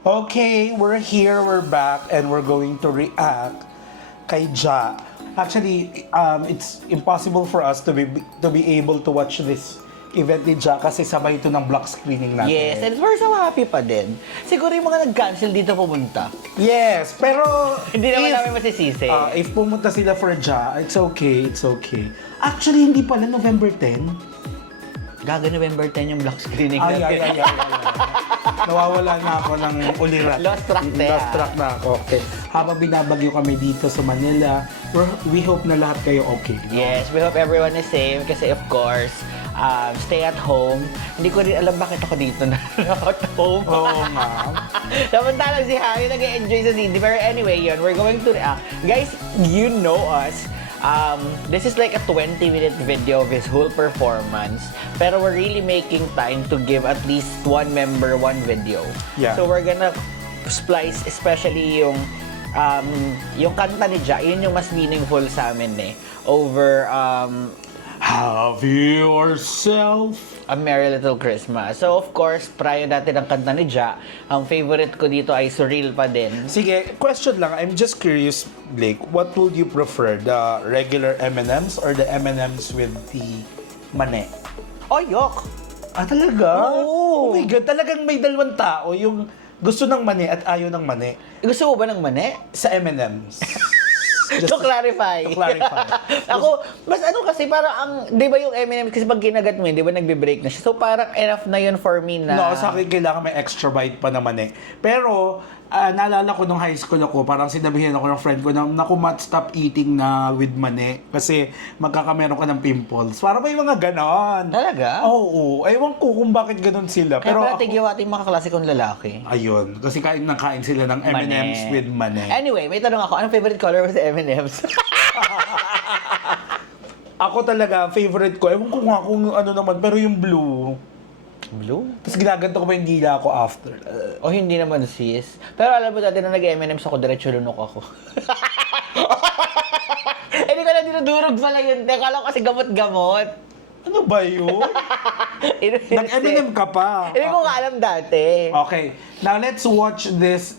Okay, we're here, we're back, and we're going to react kay Ja. Actually, it's impossible for us to be able to watch this event ni Ja kasi sabay ito ng block screening natin. Yes, and we're so happy pa din. Siguro yung mga nag-cancel dito pumunta. Yes, pero Hindi naman namin masisisi. if pumunta sila for Ja, it's okay, it's okay. Actually, hindi pala November 10. Gaga November 10 yung block screening Ay. natin. Nawawala na ako ng ulirat. Lost track na. Lost track na ako. Okay. Habang binabagyo kami dito sa Manila, we hope na lahat kayo okay. Yes, we hope everyone is safe kasi of course, stay at home. Hindi ko rin alam bakit ako dito na at home. Oo nga. Samantalang si Harry nag-enjoy sa CD. Pero anyway, yun, we're going to react. Guys, you know us. This is like a 20-minute video of his whole performance. Pero we're really making time to give at least one member one video. Yeah. So we're gonna splice especially yung kanta ni Ja, yun yung mas meaningful sa amin over Have yourself A Merry Little Christmas. So of course, prior natin ang kanta ni Ja, ang favorite ko dito ay Surreal pa din. Sige, question lang. I'm just curious, Blake. What would you prefer? The regular M&M's or the M&M's with the mane? Oh, yok! Ah, talaga? Oo. Oh my God, talagang may dalawang tao yung gusto ng mane at ayaw ng mane Gusto mo ba ng mani? sa M&M's. To clarify. To clarify. Ako, mas ano kasi parang ang, di ba yung M&M's kasi pag ginagat mo yun, di ba nagbe-break na siya. So parang enough na yun for me na... No, sa akin kailangan may extra bite pa naman eh. Pero, naalala ko nung high school ako, parang sinabihan ako ng friend ko na, naku, Matt, stop eating na with mani. Kasi magkakameron ka ng pimples. Parang may mga ganon. Talaga? Oo. Ewan ko kung bakit ganon sila. Kaya Pero pala ako, tigyawating mga klase kong lalaki. ayun. Kasi kain sila ng M&M's with mani. Anyway, may tanong ako, anong favorite color mo sa M&M's? Ako talaga, favorite ko. Ewan ko nga kung ano naman, pero yung blue. Blue? Tapos ginaganto ko pa yung dila ko after. O hindi naman sis. Pero alam mo dati na nag-M&M's ako, diretso lunok ako. Hindi ko na dinudurog pala yun. Akala ko kasi gamot-gamot. Ano ba yun? Nag-M&M ka pa. Hindi ko nga alam dati. Okay, now let's watch this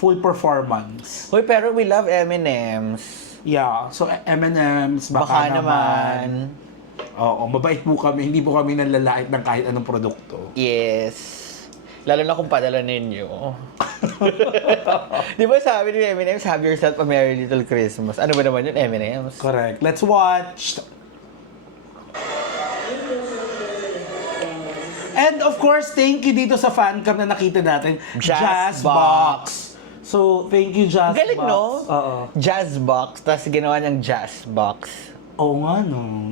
full performance. Hoy, pero we love M&M's. Yeah, so M&M's, baka naman. Oo, mabait po kami. Hindi po kami nanlalait ng kahit anong produkto. Yes. Lalo na kung padala ninyo. Di ba sabi ni M&M's, have yourself a Merry Little Christmas. Ano ba naman yun, M&M's? Correct. Let's watch. And of course, thank you dito sa fan cam na nakita natin. Jazzbox. So, thank you, Jazzbox. Galing, no? Oo. Jazzbox, tapos ginawa niyang Jazzbox. Oo nga, no.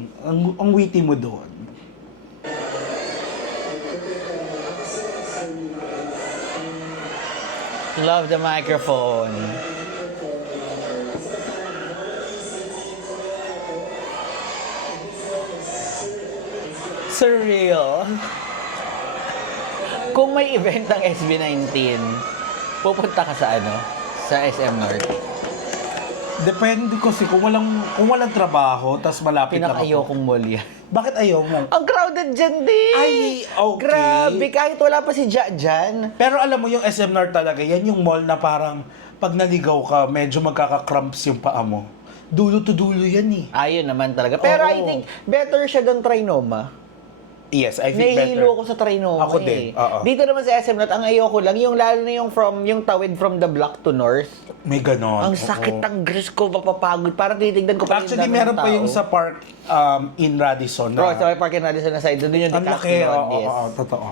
Ang witty mo doon. Love the microphone. Surreal. Kung may event ng SB19, pupunta ka sa ano? Sa SM North. Depende kasi kung walang trabaho, tas malapit lang ako. Pinaka-ayokong mall yan. Bakit ayaw mo? Ang crowded dyan din! Ay, okay. Grabe, kahit wala pa si Ja dyan. Pero alam mo yung SM North talaga, yan yung mall na parang pag naligaw ka, medyo magkaka-cramps yung paa mo. Dulo to dulo yan eh. Ayun naman talaga. Pero Oo. I think better siya than Trinoma. Yes, I think Nahihilo better. ako sa Trinoma Ako din, oo. Dito naman sa SM North, ang ayoko lang, yung lalo na yung tawid from the block to north. May ganon. Ang sakit ng gris ko, mapapagod. Parang titignan ko pa Actually, dami ng meron pa tao. yung sa park in Radisson. Bro, sa may parking Radisson na side, doon yung ang laki, Decathlon, oo, yes. oo, totoo.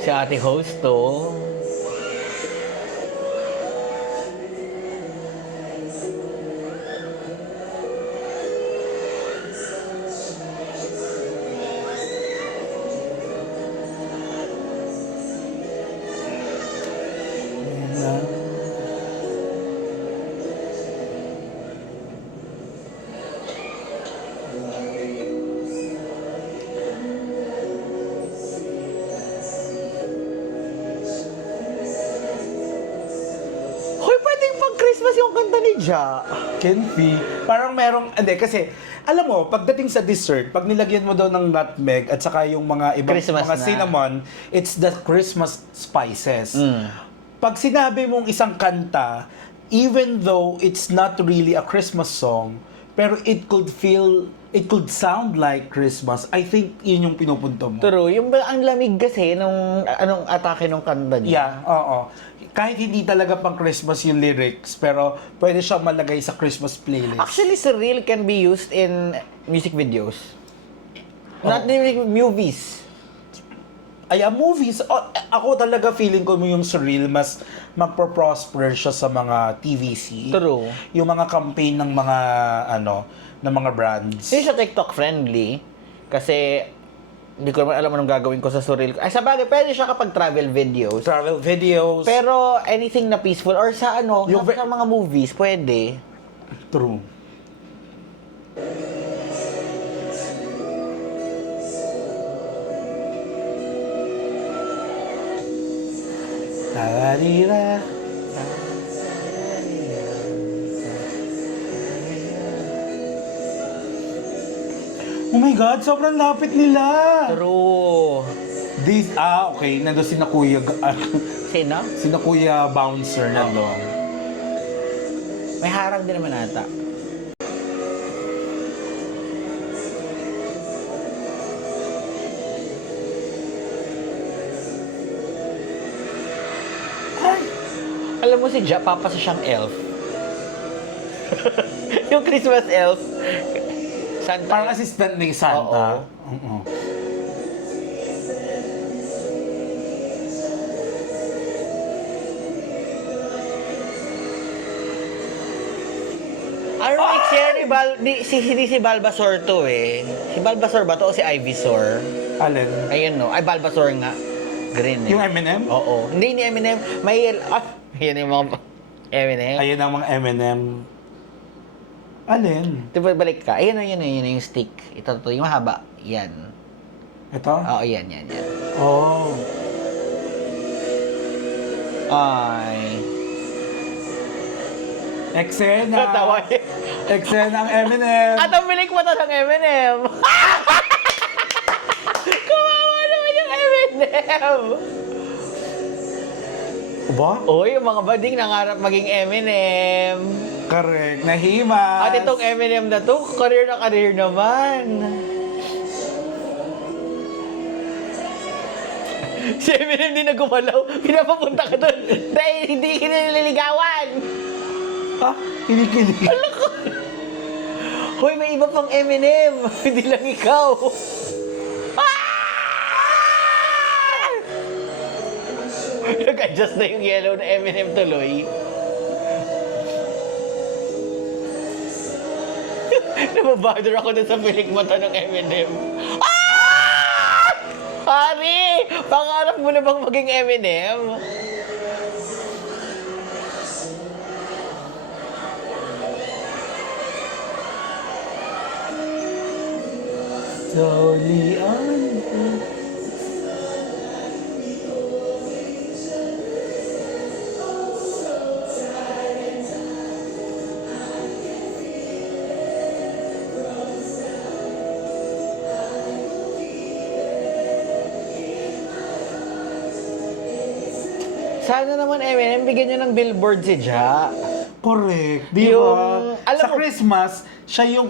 Si ate host to. Ja. Kenfi. Parang merong, hindi kasi, alam mo, pagdating sa dessert, pag nilagyan mo daw ng nutmeg at saka yung mga ibang Christmas mga na. cinnamon, it's the Christmas spices. Mm. Pag sinabi mong isang kanta, even though it's not really a Christmas song, pero it could sound like Christmas. I think yun yung pinupunto mo. True. Yung ang lamig kasi nung anong atake nung kanta niya. Yeah, oo. Kahit hindi talaga pang Christmas yung lyrics, pero pwede siya malagay sa Christmas playlist. Actually, surreal can be used in music videos. Not Oh. in movies. Ay, movies, ako talaga feeling ko yung surreal, mas magpo-prosper siya sa mga TVC. True. Yung mga campaign ng mga, ng mga brands. Hindi siya TikTok friendly. Kasi, hindi ko naman alam anong gagawin ko sa surreal. Ay, sa bagay, pwede siya kapag travel videos. Travel videos. Pero, anything na peaceful or sa Yung sa mga movies, pwede. True. Tararira. Oh my God, sobrang lapit nila. True. Okay, nandun si na Kuya, Sino? si na Kuya Bouncer nandun. May harang din naman ata. Ay, Alam mo si Ja, papasa siyang elf. Yung Christmas elf. Santa. parang assistant ni Santa. Oo. Ano eksena ni hindi si Balbasor to eh. Si Balbasor ba to o si Ivysaur? Alin? Ayun no. Ay, Balbasor nga. Green eh. Yung Eminem? Oo. Hindi ni Eminem. May... yan yung mga... Eminem. Ayun ang mga Eminem. Alin? Diba, balik ka. Ayun yung stick. Ito, yung mahaba. Yan. Ito? Oo, yan. Oh. Ay. Eksena. Natawa niya. Eksena ang Eminem. At ang bilik mata ng Eminem. Kawawa naman yung Eminem. Ba? Uy, yung mga bading nangarap maging Eminem. Correct. Nahimas. At itong Eminem na to, career na career naman. Si Eminem din na gumalaw. Pinapapunta ka doon. Dahil hindi ka nililigawan. Ah, kinikilig. Hoy, may iba pang Eminem. Hindi lang ikaw. Nag-adjust na yung yellow na Eminem tuloy. Nababother ako dun sa pilik mata ng Eminem. Ah! Hari! Pangarap mo na bang maging Eminem? Slowly on. Sana naman Eminem, bigyan nyo ng billboard si Ja. Correct. Di Yung- ba? alam Sa mo- Christmas, siya yung,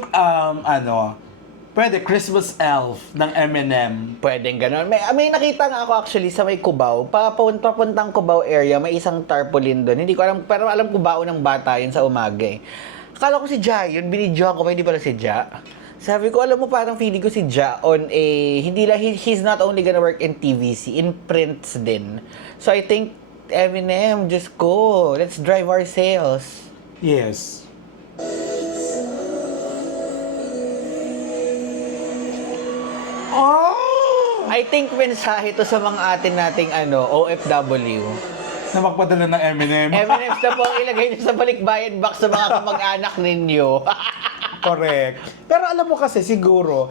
pwede, Christmas elf ng Eminem. Pwedeng ganon. May nakita nga ako actually sa may Cubao. Papuntang Cubao area, may isang tarpaulin doon. Hindi ko alam, pero alam Cubao ng bata yun sa umaga eh. Akala ko si Ja yun, binidyohan ko pa, hindi pala si Ja. Sabi ko, alam mo, parang feeling ko si Ja on a, hindi lang, he's not only gonna work in TVC, in prints din. So I think, Eminem, just go. Let's drive our sales. Yes. Oh! I think mensahe to sa mga atin nating OFW. Na magpadala ng Eminem. M&M's na po ang ilagay niyo sa balikbayan box sa mga kamag-anak ninyo. Correct. Pero alam mo kasi siguro,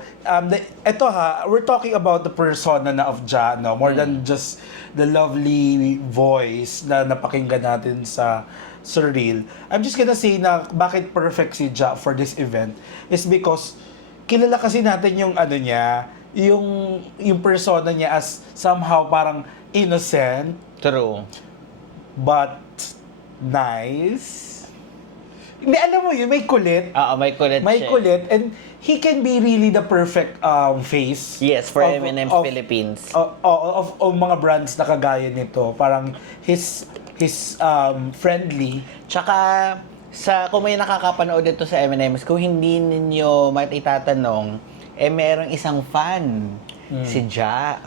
ito we're talking about the persona na of Ja, no? More than just the lovely voice na napakinggan natin sa Reel. I'm just gonna say na bakit perfect si Ja for this event is because kilala kasi natin yung ano niya, yung persona niya as somehow parang innocent True. but nice. Hindi, alam mo yun, may kulit. Oo, may kulit May siya. kulit, and he can be really the perfect face. Yes, for of- M&M's of- Philippines. of mga brands na kagaya nito. Parang his friendly. Tsaka, kung may nakakapanood dito sa M&M's, kung hindi ninyo itatanong, merong isang fan, si Ja.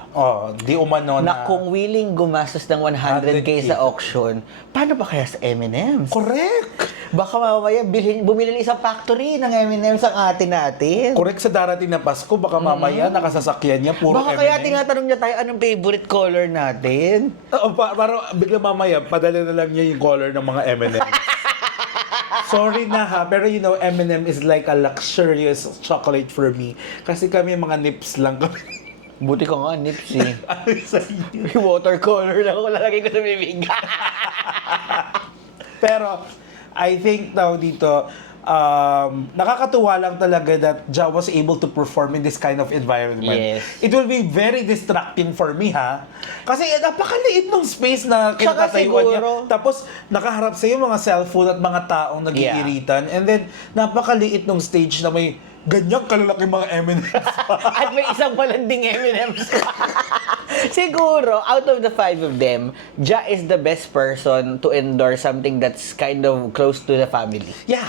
Di umano Na kung willing gumastos ng 100K sa auction, paano ba kaya sa M&M's? Correct! Baka mamaya bumili ng isang factory ng M&M's ang atin natin. Correct sa darating na Pasko, baka mamaya nakasasakyan niya, puro Baka kaya M&M. tinatanong niya tayo anong favorite color natin. Parang bigla mamaya, padala na lang niya yung color ng mga M&M. Sorry na pero you know, M&M is like a luxurious chocolate for me. Kasi kami mga nips lang kami. Buti ko nga, nips eh. Ano sa inyo? Yung watercolor lang ako lalagay ko sa bibig. Pero, I think daw dito, nakakatuwa lang talaga that Ja was able to perform in this kind of environment. Yes. It will be very distracting for me, Kasi napakaliit ng space na Tsaka kinatatayuan niya. siguro, Tapos, nakaharap sa'yo mga cellphone at mga taong nag-iiritan. And then, napakaliit ng stage na may ganyang kalalaking mga M&M's. At may isang malanding M&M's. Siguro, out of the 5 of them, Ja is the best person to endorse something that's kind of close to the family. Yeah,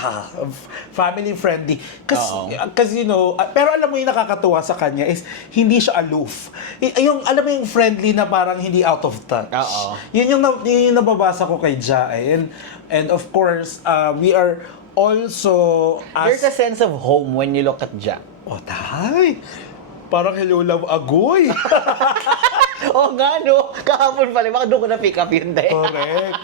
family friendly. Oo. Kasi you know, pero alam mo yung nakakatuwa sa kanya is hindi siya aloof. Yung alam mo yung friendly na parang hindi out of touch. Oo. Yun yung nababasa ko kay Ja. And of course, we are also There's a sense of home when you look at Ja. Oh, tay! Parang hello love agoy. Oo nga, no? Kahapon pala, baka doon ko na-pick up yun, day. Correct.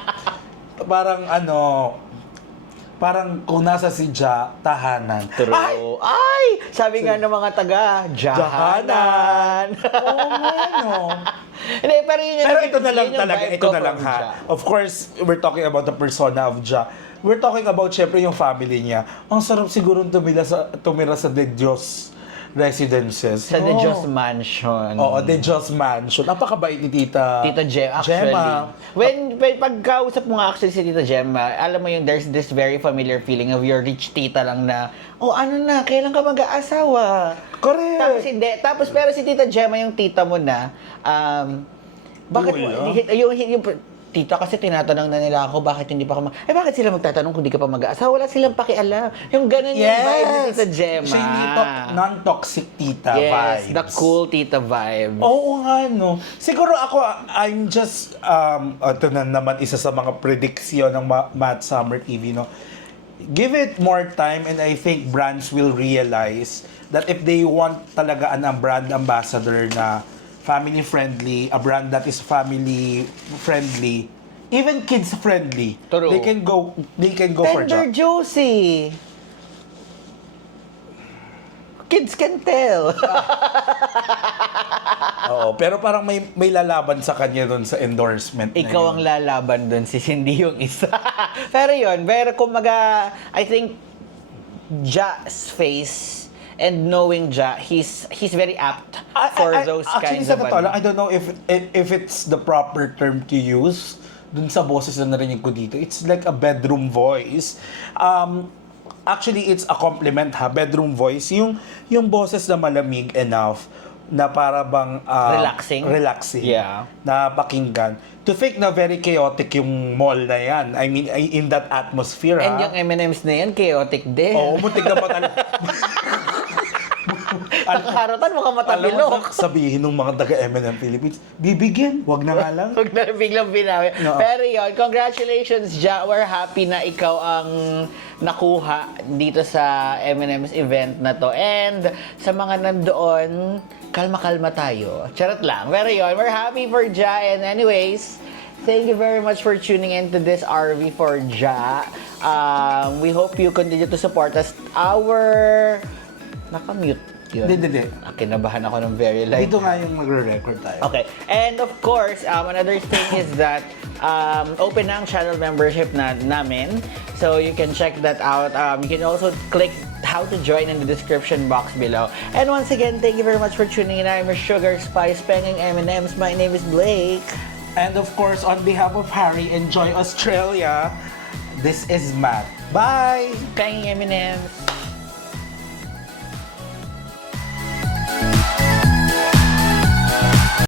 Parang kung nasa si Ja, tahanan. True. Ay! Sabi nga ng mga taga, Jahanan. Oo nga, no? Hindi, pero yun yung Pero ito na lang yun yung talaga, vibe ito ko na lang from ha. Ja. Of course, we're talking about the persona of Ja. We're talking about, syempre, yung family niya. Ang sarap siguro tumira sa De Dios Residences. Sa The No. Just Mansion. Oo, De Dios Mansion. Napakabait ni Tita Tita Gemma, actually. Gemma. When pagkausap mo nga actually si Tita Gemma, alam mo yung there's this very familiar feeling of your rich tita lang na, oh ano na, kailan ka mag-aasawa? Correct. Tapos hindi. Pero si Tita Gemma yung tita mo na, bakit mo, Wala. yung tita kasi tinatanong na nila ako bakit hindi pa ako bakit sila magtatanong kung di ka pa mag-aasawa? Wala silang pakialam. Yung ganun yung vibe ni Tita Gemma. Siya yung non-toxic tita Yes, vibes. the cool tita vibe. Oo nga, no. Siguro ako, I'm just, ito na naman isa sa mga prediksyon ng Matt Summer TV, no. Give it more time and I think brands will realize that if they want talaga an brand ambassador na family friendly, a brand that is family friendly, even kids friendly, True. they can go for Tender job. juicy. Kids can tell. Oo, pero parang may lalaban sa kanya doon sa endorsement. na Ikaw yun. ang lalaban dun, si Cindy yung isa. Pero yun, kumbaga, I think, Ja's face and knowing Ja, he's very apt for those actually, kinds sa of... totoo lang, I don't know if it's the proper term to use dun sa boses na narinig ko dito. It's like a bedroom voice. Actually, it's a compliment bedroom voice. Yung boses na malamig enough na para bang relaxing Yeah. na pakinggan. To think na very chaotic yung mall na yan. I mean, in that atmosphere, And yung M&M's na yan, chaotic din. Oo, muntik na patala. Nakaharatan mo ka Alam mo, matabilok. sabihin ng mga taga-M&M Philippines, bibigyan, wag na nga lang. Huwag na biglang binawi. No. Pero yun, congratulations, Ja. We're happy na ikaw ang nakuha dito sa M&M's event na to. And sa mga nandoon, kalma-kalma tayo. Charot lang. Pero yun, we're happy for Ja. And anyways, thank you very much for tuning in to this RV for Ja. We hope you continue to support us. Nakamute yun. Hindi. Kinabahan ako ng very light. Dito nga yung magre-record tayo. Okay. And of course, another thing is that open na ang channel membership namin. So you can check that out. You can also click how to join in the description box below. And once again, thank you very much for tuning in. I'm your Sugar Spice Penging M&M's. My name is Blake. And of course, on behalf of Harry, enjoy Australia. This is Matt. Bye! Penging M&M's.